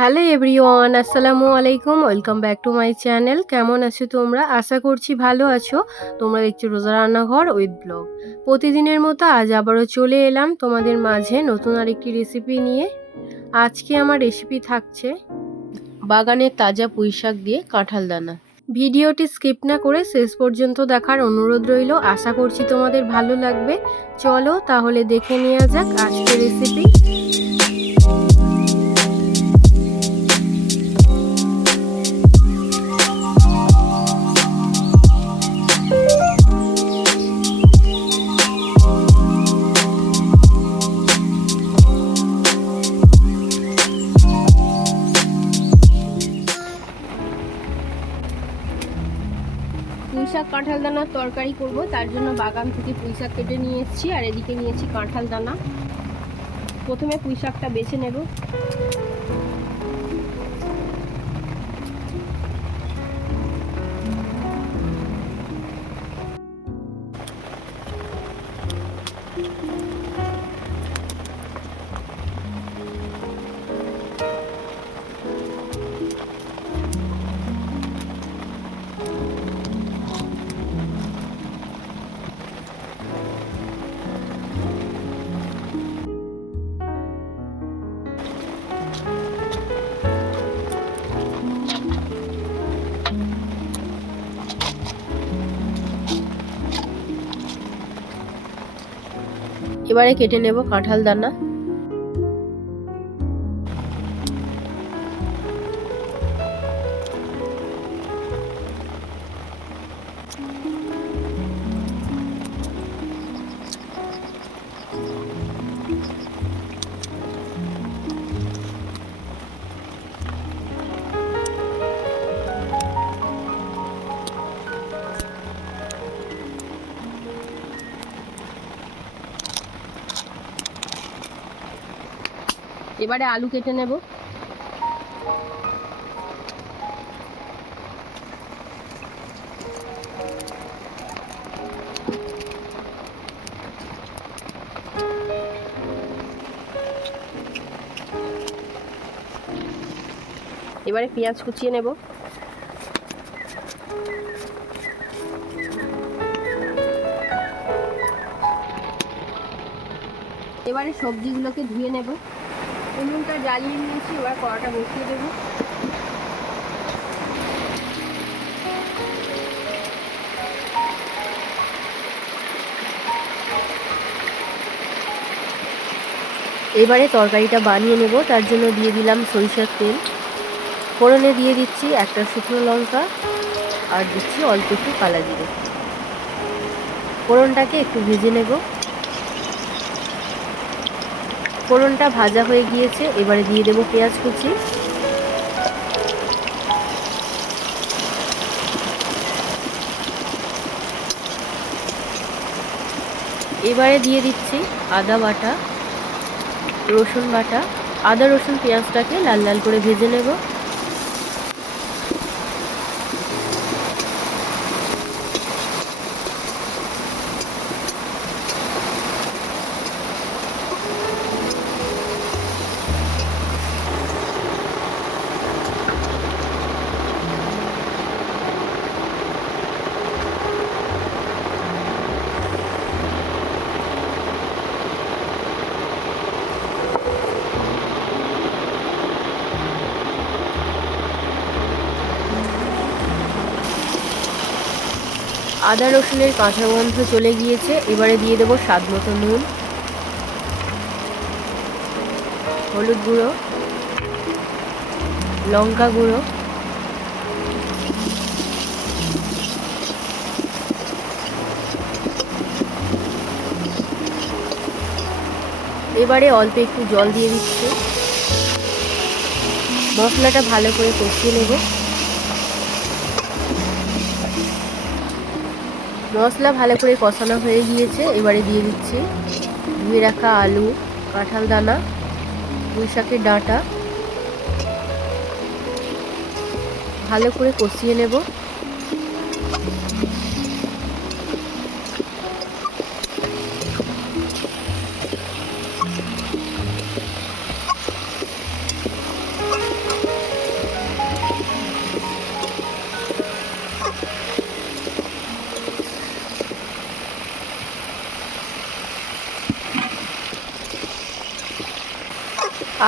Hello everyone, আসসালামু আলাইকুম। Welcome back to my channel. কেমন আছো তোমরা? আশা করছি ভালো আছো। তোমরা দেখছো রোজা রান্নাঘর উইথ ব্লগ। প্রতিদিনের মতো আজ আবারও চলে এলাম তোমাদের মাঝে নতুন আরেকটি রেসিপি নিয়ে। আজকে আমার রেসিপি থাকছে বাগানের তাজা পুঁইশাক দিয়ে কাঁঠাল দানা। ভিডিওটি স্কিপ না করে শেষ পর্যন্ত দেখার অনুরোধ রইল। আশা করছি তোমাদের ভালো লাগবে। চলো তাহলে দেখে নেওয়া যাক আজকের রেসিপি। পুঁইশাক কাঁঠাল দানার তরকারি করব, তার জন্য বাগান থেকে পুঁইশাক কেটে নিয়ে এসেছি আর এদিকে নিয়েছি কাঁঠাল দানা। প্রথমে পুঁইশাকটা বেছে নেব। এবারে কেটে নেব কাঁঠাল দানা। এবারে আলু কেটে নেব। এবারে পেঁয়াজ কুচিয়ে নেব। এবারে সবজিগুলোকে ধুয়ে নেব। উনুনটা জ্বালিয়ে নিয়েছি, এবার কড়াটা বসিয়ে দেব। এবারে তরকারিটা বানিয়ে নেব, তার জন্য দিয়ে দিলাম সরিষার তেল। ফোড়নে দিয়ে দিচ্ছি একটা শুকনো লঙ্কা আর দিচ্ছি অল্প একটু কালা জিরে। ফোড়নটাকে একটু ভেজে নেব। ফোড়নটা ভাজা হয়ে গিয়েছে, এবারে দিয়ে দেব পেঁয়াজ কুচি। এবারে দিয়ে দিচ্ছি আদা বাটা, রসুন বাটা। আদা রসুন পেঁয়াজটাকে লাল লাল করে ভেজে নেব। আদা রসুনের কাঁচা গন্ধ চলে গিয়েছে, এবারে দিয়ে দেব স্বাদ মতো নুন, হলুদ গুঁড়ো, লঙ্কা গুঁড়ো, এবারে অল্প একটু জল দিয়ে দিচ্ছি। মশলাটা ভালো করে কষিয়ে নেব। মশলা ভালো করে কষানো হয়ে গিয়েছে, এবারে দিয়ে দিচ্ছি ধুয়ে রাখা আলু, কাঁঠাল দানা, পুঁইশাকের ডাঁটা। ভালো করে কষিয়ে নেব।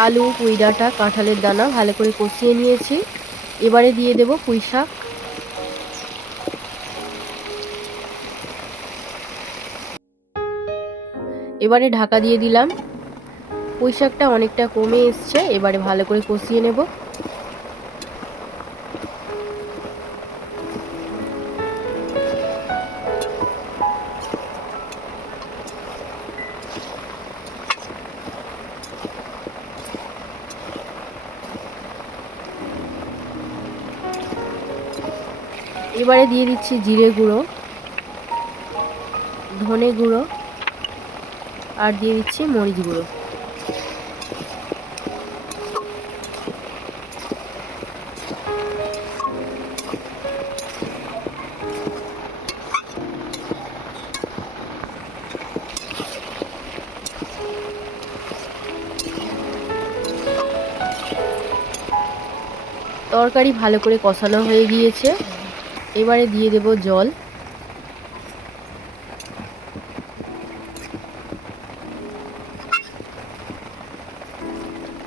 আলু, পুঁই ডাঁটা, কাঁঠালের দানা ভালো করে কষিয়ে নিয়েছি। এবারে দিয়ে দেব পুঁই শাক। এবারে ঢাকা দিয়ে দিলাম। পুঁই শাকটা অনেকটা কমে এসছে, এবারে ভালো করে কষিয়ে নেব। এবারে দিয়ে দিচ্ছি জিরে গুঁড়ো, ধনে গুঁড়ো আর দিয়ে দিচ্ছি মরিচ গুঁড়ো। তরকারি ভালো করে কষানো হয়ে গিয়েছে, এবারে দিয়ে দেব জল।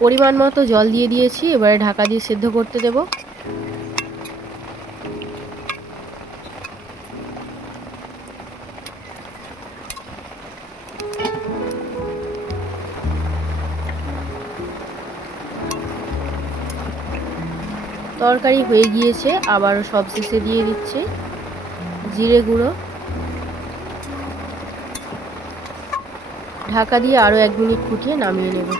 পরিমাণ মতো জল দিয়ে দিয়েছি, এবারে ঢাকা দিয়ে সেদ্ধ করতে দেব। তরকারি হয়ে গিয়েছে, আবারও সবশেষে দিয়ে দিচ্ছি জিরে গুঁড়ো। ঢাকা দিয়ে আরও 1 মিনিট ফুটিয়ে নামিয়ে নেব।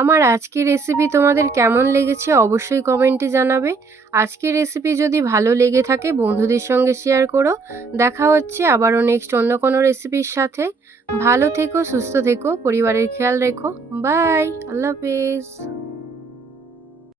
আমার আজকের রেসিপি তোমাদের কেমন লেগেছে অবশ্যই কমেন্টে জানাবে। আজকের রেসিপি যদি ভালো লেগে থাকে বন্ধুদের সঙ্গে শেয়ার করো। দেখা হচ্ছে আবারও নেক্সট অন্য কোনো রেসিপির সাথে। ভালো থেকো, সুস্থ থেকো, পরিবারের খেয়াল রেখো। বাই, আল্লাহ হাফেজ।